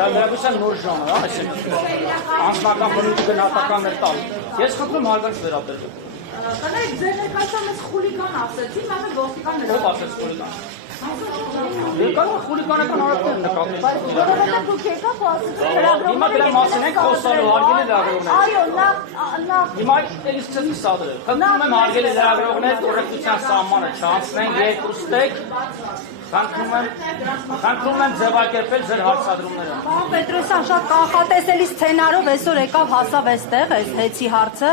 դա վերաբերության նոր ժանր, այսինքն անձնական բնույթի գնահատականներ տալ։ Ես խնդրում հարգանք վերաբերել։ Կներեք, ձեր ներկայացան մեզ խուլիգան ասեցին, մենք ոստիկաններ։ Ո՞վ ասեց խուլիգան։ Երկար խուլիգանական հարաբերություններ նկատել։ Որովհետև դուք եկաք ու ասեցիք լրագրողները։ Հիմա դրա մասին ենք խոսալու, հարգելի լրագրողներ։ Այո, նախ Հիմա էլի սկսեցի սադրել։ Խնդրում եմ հարգելի լրագրողներ, կոռեկտության սահմանը չանցնեն, երկուստեք։ Խնդրում եմ ձևակերպել ձեր հարցադրումները։ Պարոն Պետրոսյան, շատ կանխատեսելի սցենարով այսօր եկավ հասավ այստեղ այս հեծի հարցը։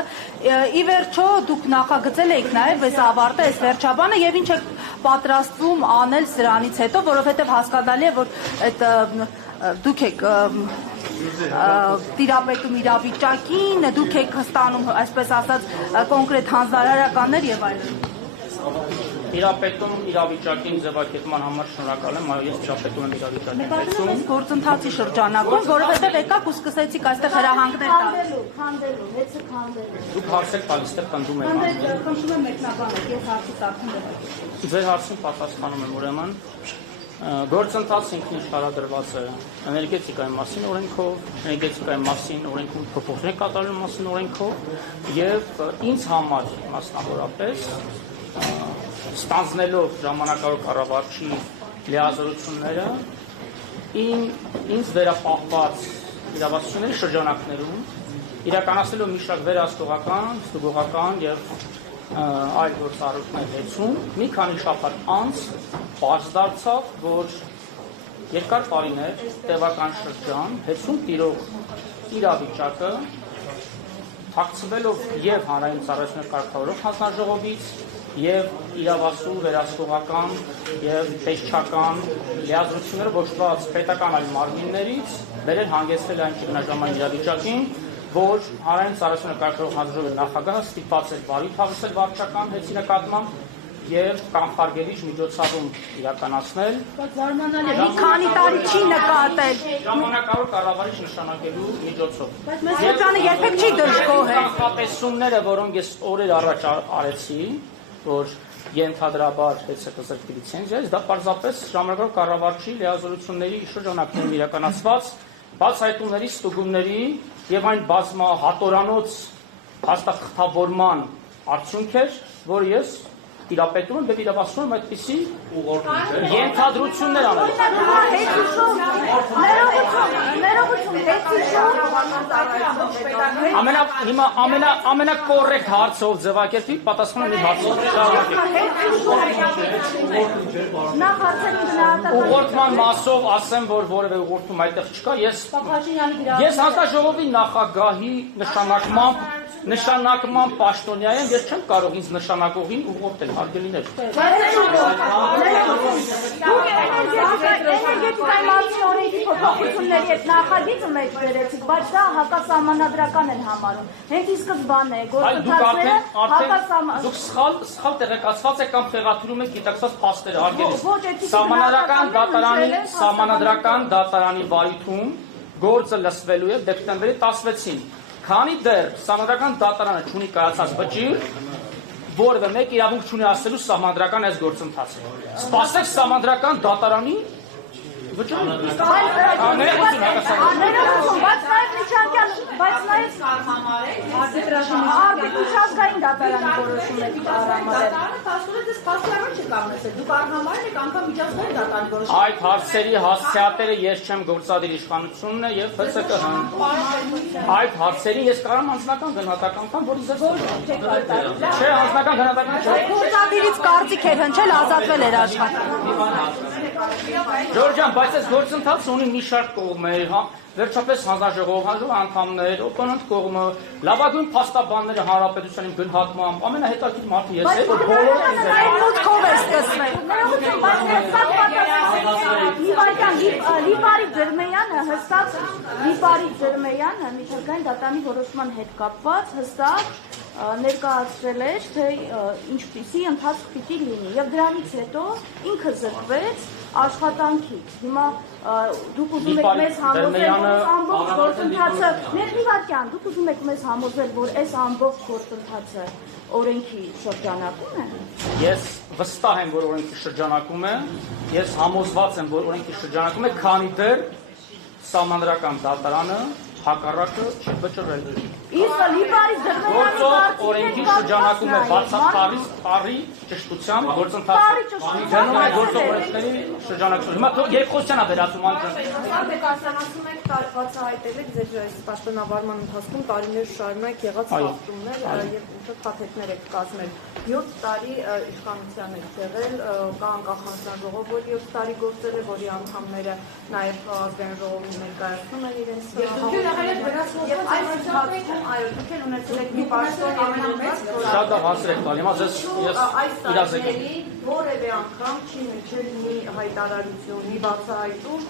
Ի վերջո դուք նախագծել եք նաև այս ավարտը, այս վերջաբանը եւ ինչ եք պատրաստվում անել սրանից հետո, որովհետեւ հասկանալի է, որ այդ դուք եք տիրապետում իրավիճակին, դուք եք ստանում, այսպես ասած, կոնկրետ հանձնարարականներ եւ այլն։ Տիրապետում իրավիճակին ձևակերպման համար շնորհակալ եմ, այո, ես տիրապետում եմ իրավիճակին։ Նկատում եք գործընթացի շրջանակում, որովհետև եկաք ու սկսեցիք այստեղ հրահանգներ տալ։ Քանդելու, հեծը քանդելու։ Դուք հարց եք տալիս, այստեղ քանդում եք։ Խնդրում եմ մեկնաբանել, ես հարցի արդեն դեպի։ Ձեր հարցին պատասխանում եմ, ուրեմն գործընթացը ինքն ինչ տարադրված է էներգետիկայի մասին օրենքով, էներգետիկայի մասին օրենքում փոփոխություններ կատարելու մասին օրենքով եւ ինձ համար մասնավորապես ստանձնելով ժամանակավոր կառավարչի լիազորությունները ինձ վերապահված իրավասությունների շրջանակներում իրականացնելով մի շարք վերահսկողական, ստուգողական եւ այլ գործառույթներ հեծում մի քանի շաբաթ անց պարզ դարձավ, որ երկար տարիներ տևական շրջան հեծում տիրող իրավիճակը թաքցվելով եւ հանրային ծառայություններ կարգավորող հանձնաժողովից եւ իրավասու վերահսկողական եւ տեսչական լիազորությունները ոչված պետական այլ մարմիններից բերել հանգեցրել այն ճգնաժամային իրավիճակին, որ հանրային ծառայություններ կարգավորող հանձնաժողովի նախագահը ստիպված էր բարի հավասար վարչական հեծի նկատմամբ եւ կանխարգելիչ միջոցառում իրականացնել։ Զարմանալի է, մի քանի տարի չի նկատել։ Ժամանակավոր կառավարիչ նշանակելու միջոցով։ Բայց մեզ շրջանը երբեք չի դժգոհել։ Կանխատեսումները, որոնք ես օրեր առաջ արեցի, որ ենթադրաբար հեծը կզրկվի լիցենզիայից, դա պարզապես ժամանակավոր կառավարչի լիազորությունների շրջանակներում իրականացված բացահայտումների, ստուգումների եւ այն բազմահատորանոց հաստատքավորման արդյունք էր, որ ես տիրապետում եմ եւ իրավասում եմ այդպիսի ենթադրություններ անել։ Ամենակոռեկտ հարցով ձևակերպի պատասխանը մի հարցով ուղղորդման մասով ասեմ, որ որևէ ուղղորդում այդտեղ չկա, ես հանձնաժողովի նախագահի նշանակման պաշտոնյա եմ, ես չեմ կարող ինձ նշանակողին ուղղորդել, հարգելիներ։ Դուք էներգետիկայի մասին օրենքի փոփոխությունների հետ նախագիծը մեջ բերեցիք, բայց դա հակասահմանադրական են համարում։ Հենց ի սկզբանե գործընթացները հակասահման։ Դուք սխալ տեղեկացված եք կամ տեղադրում եք գիտակցված փաստերը, հարգելի։ Սահմանադրական դատարանի վարույթում գործը լսվելու է դեկտեմբերի 16-ին։ Քանի դեռ սահմանադրական դատարանը չունի կայացած վճիռ, որևէ մեկ իրավունք չունի ասելու սահմանադրական այս գործընթացը։ Սպասեք սահմանադրական դատարանի վճիռը։ Արբիտրաժային դատարանի որոշումների այդ հարցերի հասցեատերը ես չեմ, գործադիր իշխանությունն է եւ ՀՑԿ-ն։ Այդ հարցերի ես կարող եմ անձնական գնահատական տամ, որ ինձ չէ, անձնական գնահատական չէ։ Գործադիրից կարծիք էր հնչել, ազատվել էր աշխատանք։ Ժորժան, բայց այս գործընթացը ունի մի շարք կողմեր, վերջապես հանձնաժողովի անդամներ, օպոնենտ կողմը, լավագույն փաստաբանները հանրապետության գնահատմամբ, ամենահետաքրքիր մարդը ես եմ, որ բոլորը ինձ են։ Մուտքով է սկսվել։ Լիպարի Ջերմեյանը միջազգային դատարանի որոշման հետ կապված հստակ ներկայացրել էր, թե ինչպիսի ընթացք պիտի լինի եւ դրանից հետո ինքը զրկվեց աշխատանքից։ Հիմա դուք ուզում եք մեզ համոզել, որ ամբողջ գործընթացը ներդիվարյան, դուք ուզում եք մեզ համոզել, որ այս ամբողջ գործընթացը օրենքի շրջանակում է։ Ես վստահ եմ, որ օրենքի շրջանակում է, ես համոզված եմ, որ օրենքի շրջանակում է, քանի դեռ Սահմանադրական դատարանը հակառակը չի վճռել։ Իսկ լիբարի Գործող օրենքի շրջանակում է բացառի ճշտությամբ գործընթացը։ Դնում է գործող օրենքների շրջանակում։ Հիմա երկխոսության է վերածում անդրան։ Դուք ասում եք բացահայտել եք ձեր այս պաշտոնավարման ընթացքում տարիներ շարունակ եղած խախտումներ եւ ինչ-որ փաթեթներ եք կազմել։ 7 տարի իշխանության եք եղել, կա անկախության ժողով, որ 7 տարի գործել է, որի անդամները նաեւ ազգային ժողովում ներկայացնում են իրենց եւ այս ընթացքում այո, դուք եք ունեցել եք մի պաշտոն ամենամեծ Շատ հասր եք տալ։ Հիմա ես իրազեկեմ։ Որևէ անգամ չի մնչել մի հայտարարություն, մի բացահայտում,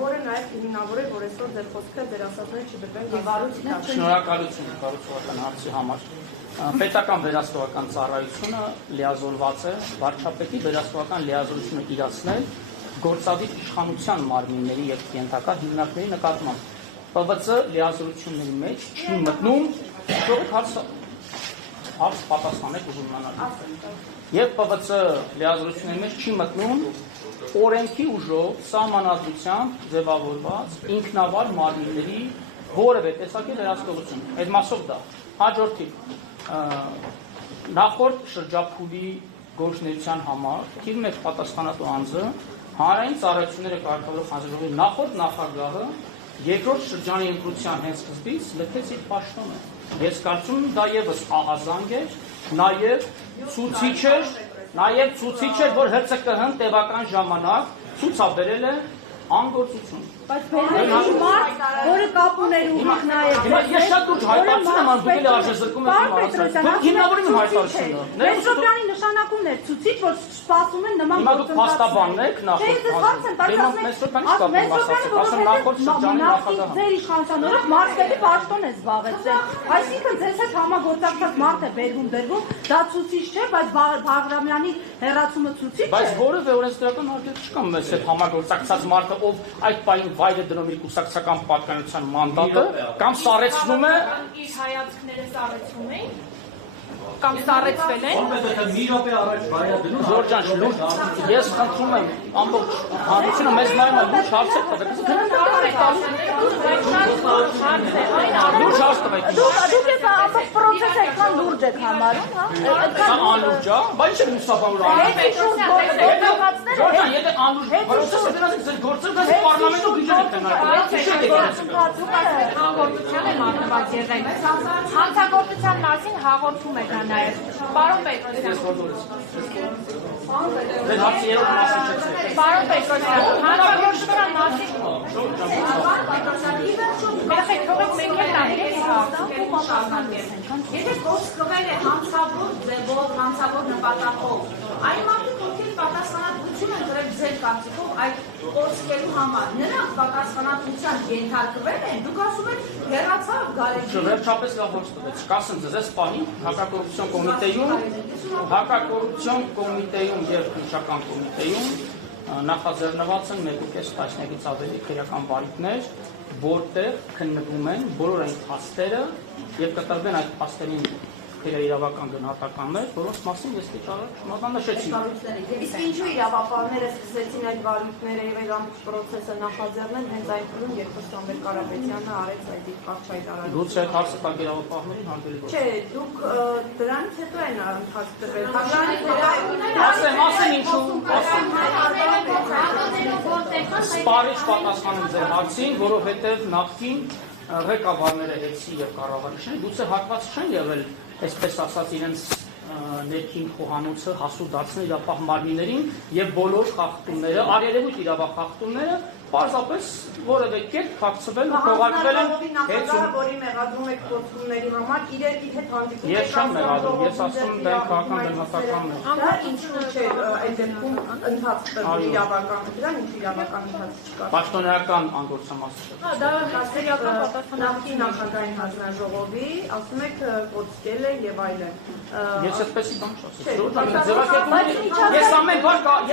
որը նաև հիմնավոր է, որ այսօր ձեր խոսքը ձեր ասածները չդրվեն գավառություններ։ Շնորհակալություն կառուցողական հարցի համար։ Պետական վերահսկողական ծառայությունը լիազորված է վարչապետի վերահսկողական լիազորությունը իրացնել գործադիր իշխանության մարմինների եւ ենթակա հիմնարկների նկատմամբ։ ՊՎԾ լիազորությունների մեջ չի մտնում հարց պատասխանեք ուզում իմանալ։ Եվ ՊՎԾ լիազորությունների մեջ չի մտնում օրենքի ուժով սահմանադրությամբ ձևավորված ինքնավար մարմինների որևէ տեսակի վերահսկողություն։ Այդ մասով դա հաջորդի նախորդ շրջափուլի գործունեության համար թիվ 1 պատասխանատու անձը հանրային ծառայությունները կարգավորող հանձնաժողովի նախորդ նախագահը երկրորդ շրջանի ընտրության հենց սկզբից լքեց իր պաշտոնը։ Ես կարծում եմ դա եւս ահազանգ էր, նաեւ ցուցիչ էր, որ ՀՑԿՀ-ն տևական ժամանակ ցուցաբերել է անգործություն։ Բայց բերել մարդ, որը կապ ուներ ուղիղ նաև։ Հիմա ես շատ լուրջ հայտարարություն եմ անում, դուք էլ արժեզրկում եք իմ հարցը։ Դուք հիմնավորին իմ հայտարարությունը։ Պետրոսյանի նշանակումն էր ցուցիչ, որ սպասում են նման Հիմա դուք փաստաբանն եք ձեր իշխանության օրոք մարզերի պաշտոն է զբաղեցրել։ Այսինքն ձեզ հետ համագործակցած մարդ է բերվում, դա ցուցիչ չէ, բայց Բաղրամյանի հերացումը ցուցիչ է։ Բայց որևէ օրենսդրական արգելք չկա մեզ հետ համագործակցած մարդը, ով այդ պահին վայրը դնում իր կուսակցական պատկանության մանդատը, կամ սառեցնում է իր հայացքները սառեցում են կամ սառեցվել են։ Մի րոպե առաջ վայրը դնում Ժորժ ջան, լուրջ ես խնդրում եմ ամբողջ հանրությունը մեզ նայում է լուրջ հարց եք տվեք։ Լուրջ հարց տվեք։ Դուք եք ամբողջ պրոցեսը այդքան լուրջ եք համարում, հա։ Դա անլուրջ է, բայց չէ լուսաբանուր անում։ Ժորժ ջան, եթե անլուրջ պրոցեսը դրանից ձեր գործը դա պարլամենտում բյուջետ եք Հաղորդության եմ անդրված եղել։ Հանցագործության մասին հաղորդում եք նաև։ Պարոն Պետրոսյան։ Ձեր հարցի երրորդ մասը չէ։ Պարոն Պետրոսյան, հանցագործության մասին։ Մերսեք, թողեք մենք էլ նայենք Եթե գործ կվել է հանցավոր ձևով, հանցավոր նպատակով, այն մարդիկ, ովքեր պատասխանատվություն են կրել ձեր կարծիքով այդ գործելու համար, նրանք պատասխանատվության ենթարկվել են, դուք ասում եք հեռացավ գալեքի։ Վերջապես լավ ոչ տվեց։ Կասեմ ձեզ, այս պահին հակակոռուպցիոն կոմիտեում եւ քննչական կոմիտեում նախաձեռնված են 1.5 տասնյակից ավելի քրեական բարիքներ, որտեղ քննվում են բոլոր այն փաստերը եւ կտրվեն այդ փաստերին իրավական գնահատականներ, որոնց մասին ես քիչ առաջ մատնանշեցի։ Իսկ ինչու իրավապահները սկսեցին այդ վարույթները եւ այդ ամբողջ պրոցեսը նախաձեռնել հենց այն փուլում, երբ Սամվել Կարապետյանը արեց այդ կարճ հայտարարություն։ Դուք եք հարցը տակ իրավապահներին հարգելի գործ։ Չէ, դուք դրանից հետո են ընթացվել։ Ասեմ ինչու, Սպարիչ պատասխանում ձեր հարցին, որովհետև նախկին ղեկավարները Հեցի եւ կառավարիչները գուցե հակված չեն եղել, այսպես ասած, իրենց ներքին խոհանոցը հասու դարձնել իրավապահ մարմիններին եւ բոլոր խախտումները, արերևույթ իրավախախտումները պարզապես որևէ կերպ փակցվել ու թողարկվել են Հեցում, որի մեղադրում եք գործումների համար, իրերի հետ հանդիպում եք։ Ես չեմ մեղադրում, ես ասում եմ դա քաղաքական գնահատականն է։ Դա ինչու չէ այդ դեպքում ընթացվել իրավական, դրան ինչ իրավական ընթաց չկա։ Պաշտոնեական անգործամաս չէ։ Հա, դա հասարակական պատասխանատվի նախագահային հանձնաժողովի, ասում եք կոծկել է եւ այլն։ Ես այդպեսի բան չասեմ։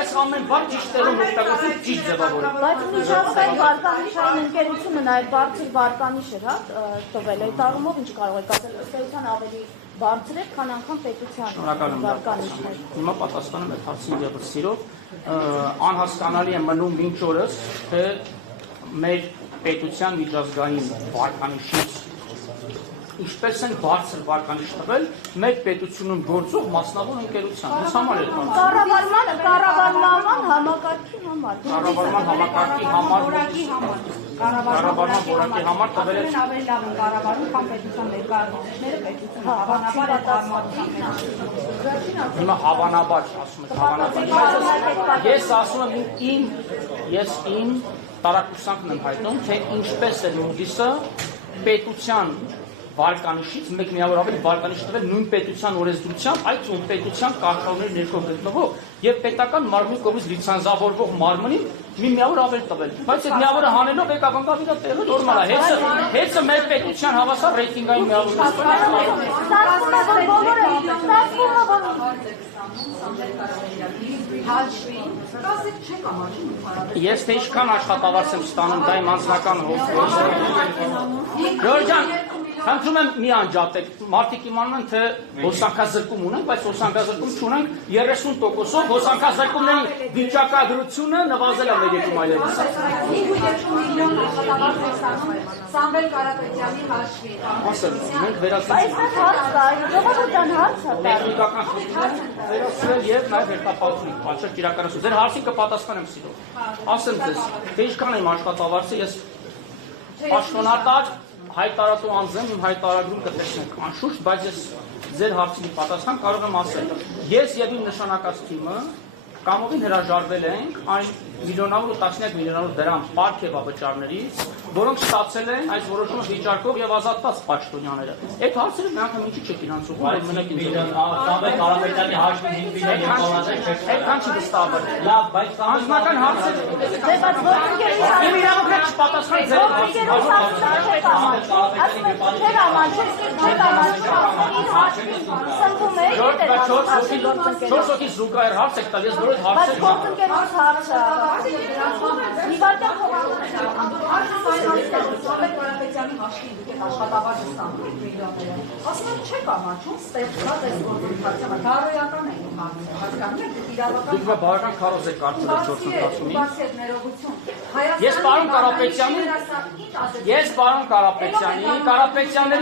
Ես ամեն բան ճիշտ տեղում օգտագործում ճիշտ ձևավորում։ Բայց միջազգային վարկանիշային ընկերությունը նաև բարձր վարկանիշ էր, հա, տվել այդ առումով ինչ կարող եք ասել, ըստ էության ավելի բարձր է, քան անգամ պետության վարկանիշներ։ Հիմա պատասխանում եմ հարցին եւս սիրով, անհասկանալի է մնում մինչ օրս, թե մեր պետության միջազգային վարկանիշից ինչպես են բարձր վարկանիշ տվել մեկ պետությունում գործող մասնավոր ընկերության։ Ես համար եմ կառավարման համակարգի համար։ Կառավարման համակարգի համար, կառավարման որակի համար տվել է ավելի լավ են կառավարում, քան պետության ներկայացուցիչները, պետությունը հավանաբար է կառավարում։ հիմա հավանաբար ասում եք հավանաբար։ Ես ասում եմ իմ տարակուսանքն եմ հայտնում, թե ինչպես է Moody's-ը պետության վարկանիշից մեկ միավոր ավելի վարկանիշ տվել նույն պետության օրենսդրությամբ, այդ ում պետության կարգավորների ներքո գտնվող եւ պետական մարմնի կողմից լիցենզավորվող մարմնին մի միավոր ավելի տվել։ Բայց այդ միավորը հանելով եկավ ընկավ իր տեղը նորմալ է։ Հեծը մեր պետության հավասար ռեյտինգային միավորն է։ Ես թե ինչքան աշխատավարձ եմ ստանում, դա իմ անձնական Ժորժան, խնդրում եմ մի անջատեք, մարդիկ իմանում են, թե հոսանքազրկում ունենք, բայց հոսանքազրկում չունենք 30%-ով հոսանքազրկումների վիճակագրությունը նվազել է մեր երկրում այլևս։ 5.2 միլիոն աշխատավարձ է ստանում Սամվել Կարապետյանի հաշվին։ Ասեմ, մենք վերացրել տեխնիկական խնդիրներ վերացրել եւ նաեւ հետապատում, պատշաճ իրականացում։ Ձեր հարցին կպատասխանեմ սիրով։ Ասեմ ձեզ, թե ինչքան եմ աշխատավարձը, ես պաշտոնատար հայտարարու անձեմ իմ հայտարարում կտեսնենք անշուշտ, բայց ես ձեր հարցին պատասխան կարող եմ ասել։ Ես եւ իմ նշանակած թիմը կամովին հրաժարվել ենք այն միլիոնավոր ու տասնյակ միլիոնավոր դրամ պարգևավճարներից, որոնք ստացել են այս որոշումը վիճարկող եւ ազատված պաշտոնյաները։ Այդ հարցերը նրանք ինչի չեք իրանցում, որ մենակ ինձ Սամվել Կարապետյանի հաշվին 5 միլիոն այդքան չի վստահվել։ լավ, բայց անձնական հարցեր իմ իրավունքը չպատասխան ձեր Չորս հոգի զուգահեռ հարց եք տալ, ես բոլոր հարցեր Սամվել Կարապետյանի հաշվին դուք եք աշխատավարձ ստանում միլիոնները։ Ասում եմ չեք ամաչում ստեղծված այս գործընթացը, բարոյական է իմ հարցը։ Հասկանում եք, իրավական Դուք բարոյական քարոզ եք կարծել գործընթացումից։ բացի այդ ներողություն։ Ես պարոն Կարապետյանի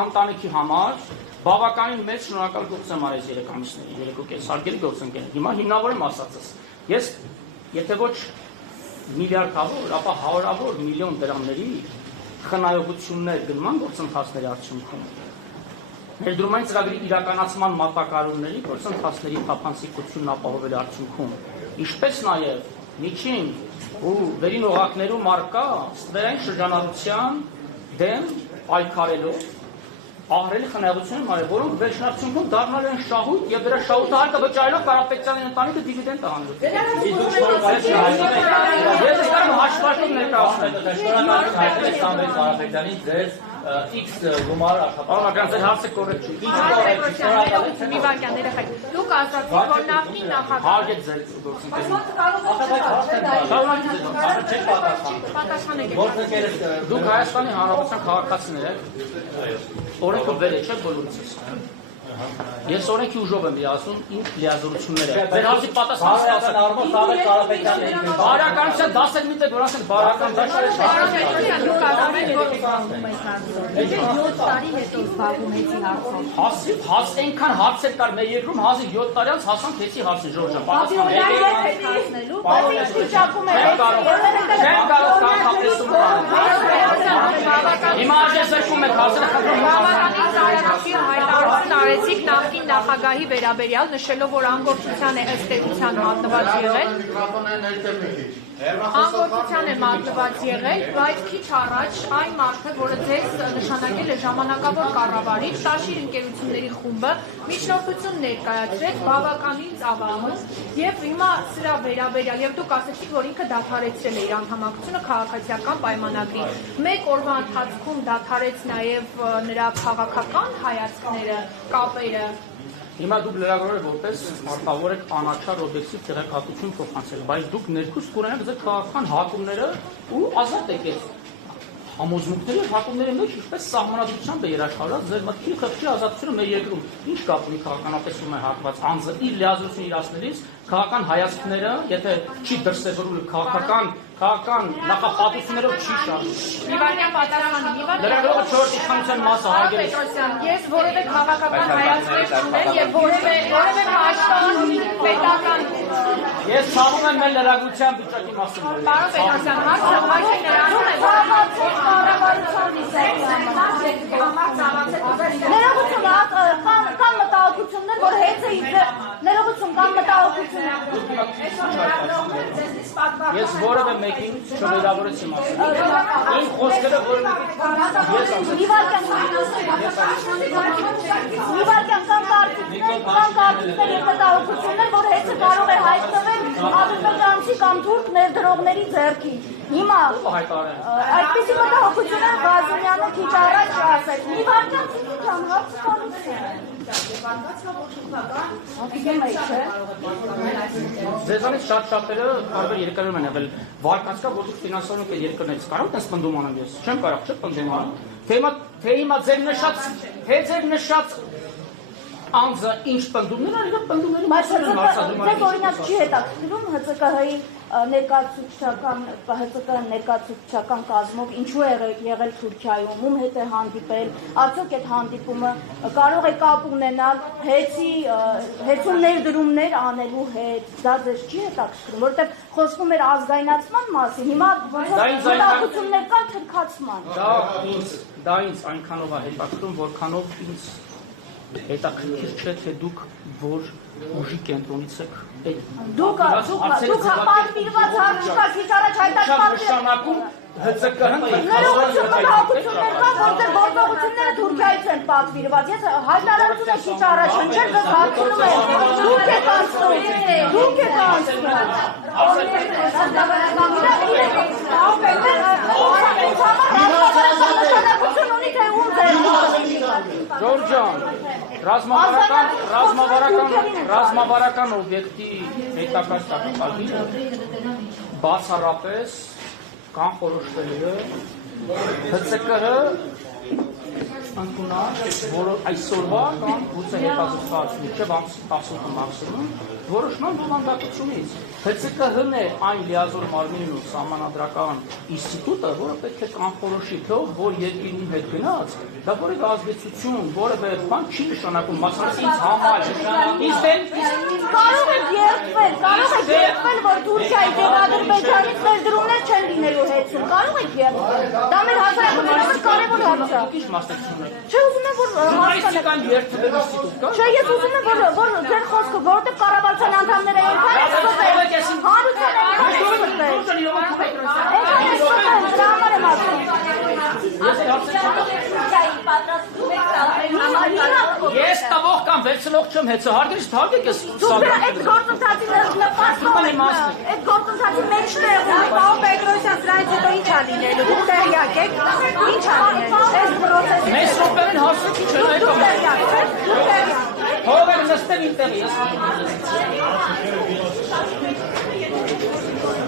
ընտանիքի համար բավականին մեծ շնորհակալ գործ եմ արել 3 ամիսների, 3.5 հարգելի գործընկեր։ Հիմա հիմնավորեմ ասածս։ Ես եթե ոչ միլիարդավոր, ապա հարյուրավոր միլիոն դրամների խնայողություններ գնման գործընթացների արդյունքում ներդրումային ծրագրի իրականացման մատակարարումների գործընթացների թափանցիկությունն ապահովել արդյունքում, ինչպես նաև միջին ու վերին օղակներում առկա ստվերային շրջանառության դեմ պայքարելով ահռելի խնայողություններ մարել, որոնք վերջնարդյունքում դառնալ են շահույթ եւ դրա շահութը վճարելով Կարապետյանի ընտանիքը դիվիդենդ հանելու։ Ես կարող հաշվարկում ներկայացնել։ շնորհակալություն հայտնել եք Սամվել Կարապետյանին ձեր X գումար Պարոն ձեր հարցը կորեկտ չի։ մի վարքյան երեխայք։ Դուք ասացիք, որ նախկին նախագահ Հարգեք ձեր գործընկերին։ Դուք Հայաստանի Հանրապետության քաղաքացիներ եք։ Օրենքը վեր է, չէ՞ բոլորիցս։ Ես օրենքի ուժով եմ լիազում իմ լիազորությունները։ Ձեր հարցի պատասխանը Սամվել Կարապետյանի բարականության դասեր մի տեղ որ ասեն բարական դաշտ է։ դուք ասում եք, որ զբաղվում եք հարցով։ Եթե 7 տարի հետո զբաղվում եք հարցով։ Հաս այնքան հարցեր կար մեր երկրում 7 տարի անց հասանք հեցի հարցին Ժորժան։ Պատասխան Չեմ կարող կանխապեսում Հիմա արժեզրկում եք հարցերը խնդրում Տարեցիք նախկին նախագահի վերաբերյալ նշելով, որ անգործության է ըստ էության մատնված եղել։ Անգործության է մատնված եղել, բայց քիչ առաջ այն մարդը, որը ձեզ նշանակել է ժամանակավոր կառավարիչ, Տաշիր ընկերությունների խումբը միջնորդություն ներկայացրեց բավականին ծավալուն եւ հիմա սրա վերաբերյալ եւ դուք ասեցիք, որ ինքը դադարեցրել է իր անդամակցությունը քաղաքացիական պայմանագրի։ Մեկ օրվա ընթացքում դադարեց նաեւ նրա քաղաքական հայացքները, կապերը։ Հիմա դուք լրագրողներ որպես մարտավոր եք անաչառ օբյեկտիվ տեղեկատվություն փոխանցել, բայց դուք ներքուստ կունենաք ձեր քաղաքական հակումները ու ազատ եք այդ համոզմունքների եւ հակումների մեջ ինչպես սահմանադրությամբ է երաշխավորած ձեր մտքի խղճի ազատությունը մեր երկրում։ Ինչ կապ ունի քաղաքականապես ում է հակված անձը իր լիազորությունը իրացնելիս քաղաքական հայացքները, եթե չի դրսևորում քաղաքական նախապատվություններով չի շարժվում։ Իվանյան պատասխան, Լրագրողը 4 իշխանության մասը հարգել է։ Պետրոսյան, ես որևէ քաղաքական հայացքներ չունեմ եւ որևէ պաշտոն պետական Ես ցավում եմ մեր լրագրության վիճակի մասին։ Պարոն Պետրոսյան, հարցը ուղղակի նրանում է, որ Ներողություն, կան մտահոգություններ, որ հետ է իձ ներողություն, կան մտահոգություններ։ Ես որևէ մեկին չվերավորեցի մասին։ Իմ խոսքերը որևէ Նիվարկյան կան կարծիքներ և մտահոգություններ, որ հետը կարող է հայտնվել ադրբեջանցի կամ թուրք ներդրողների ձեռքին։ Հիմա այդպիսի մտահոգություններ Ղազարյանը քիչ առաջ ասեց։ Նիվարկյան ցիկիչան Ձեզանից շատ շատերը տարբեր երկրներում են եղել վարկած կա, որ դուք ֆինանսավորում եք երկրներից կարող եք պնդում անեմ ես։ Չեմ կարող, չէ՞ պնդում անեմ։ Թե հիմա ձեր նշած անձը ինչ պնդումներ արի, պնդումների մասին են հարցադրում։ Ձեզ օրինակ չի հետաքրքրում ՀՑԿ-ի ներկայացուցչական կազմով ինչու է եղել Թուրքիայում, ում հետ է հանդիպել, արդյոք այդ հանդիպումը կարող է կապ ունենալ հեծում ներդրումներ անելու հետ, դա ձեզ չի հետաքրքրում, որովհետև խոսվում էր ազգայնացման մասին, հիմա մտահոգություններ կան թրքացման։ Դա ինձ այնքանով է հետաքրքրում, որքանով ինձ հետաքրքիր չէ, թե դուք որ ուժի կենտրոնից եք։ Դուք պատվիրված հարցուկա քիչ առաջ հայտարարել նշանակում ՀՑԿ-ն ներողություն մտահոգություններ կա, որ ձեր գործողությունները Թուրքիայից են պատվիրված։ Ես հայտարարություն եմ քիչ առաջ հնչել, ձեզ հարցնում եմ, դուք եք անցնում։ Ժորժան, ռազմավարական օբյեկտի հետակարգ ճակատագիրը բացառապես կանխորոշվել է ՀՑԿ-ը ընդունած, որը այսօրվա կամ գուցե հետազոտված մինչև 10 մաքսիմում որոշման բովանդակությունից ՀՑԿ-ն է այն լիազոր մարմինն ու սահմանադրական ինստիտուտը, որը պետք է կանխորոշի, թե որ երկրի հետ գնաց, դա որևէ ազդեցություն, որևէ բան չի նշանակում, մասնավորապես ինձ համար Կարող է երդվել, որ Թուրքիայի և Ադրբեջանից ներդրումներ չեն լինելու հետում, կարող է երդվել, դա մեր հասարակությունում կարևոր հարց է։ Չէ, ուզում եմ, որ Ժուրնալիստիկան երդվել ինստիտուտ կա։ Չէ, ես ուզում եմ, որ ձեր խոսքը, որովհետև կառավարության անդամները այնքան են ստվել, հարության այնքան են ստվել, դրա համար եմ ասում։ Ես տվող կամ վերցնող չեմ հեծը, հարգելիս թարգեք ես Դուք այդ գործընթացի նպաստում եք, այդ գործընթացի մեջտեղում եք, Պարոն Պետրոսյան, սրանից հետո ինչ ա լինելու, դուք տեղյակ եք, ինչ ա լինելու, այս պրոցեսը Մեզ ռոպերեն հարսուքի չեն այդ դուք տեղյակ եք, Հով էլ նստեմ ինտեղի ես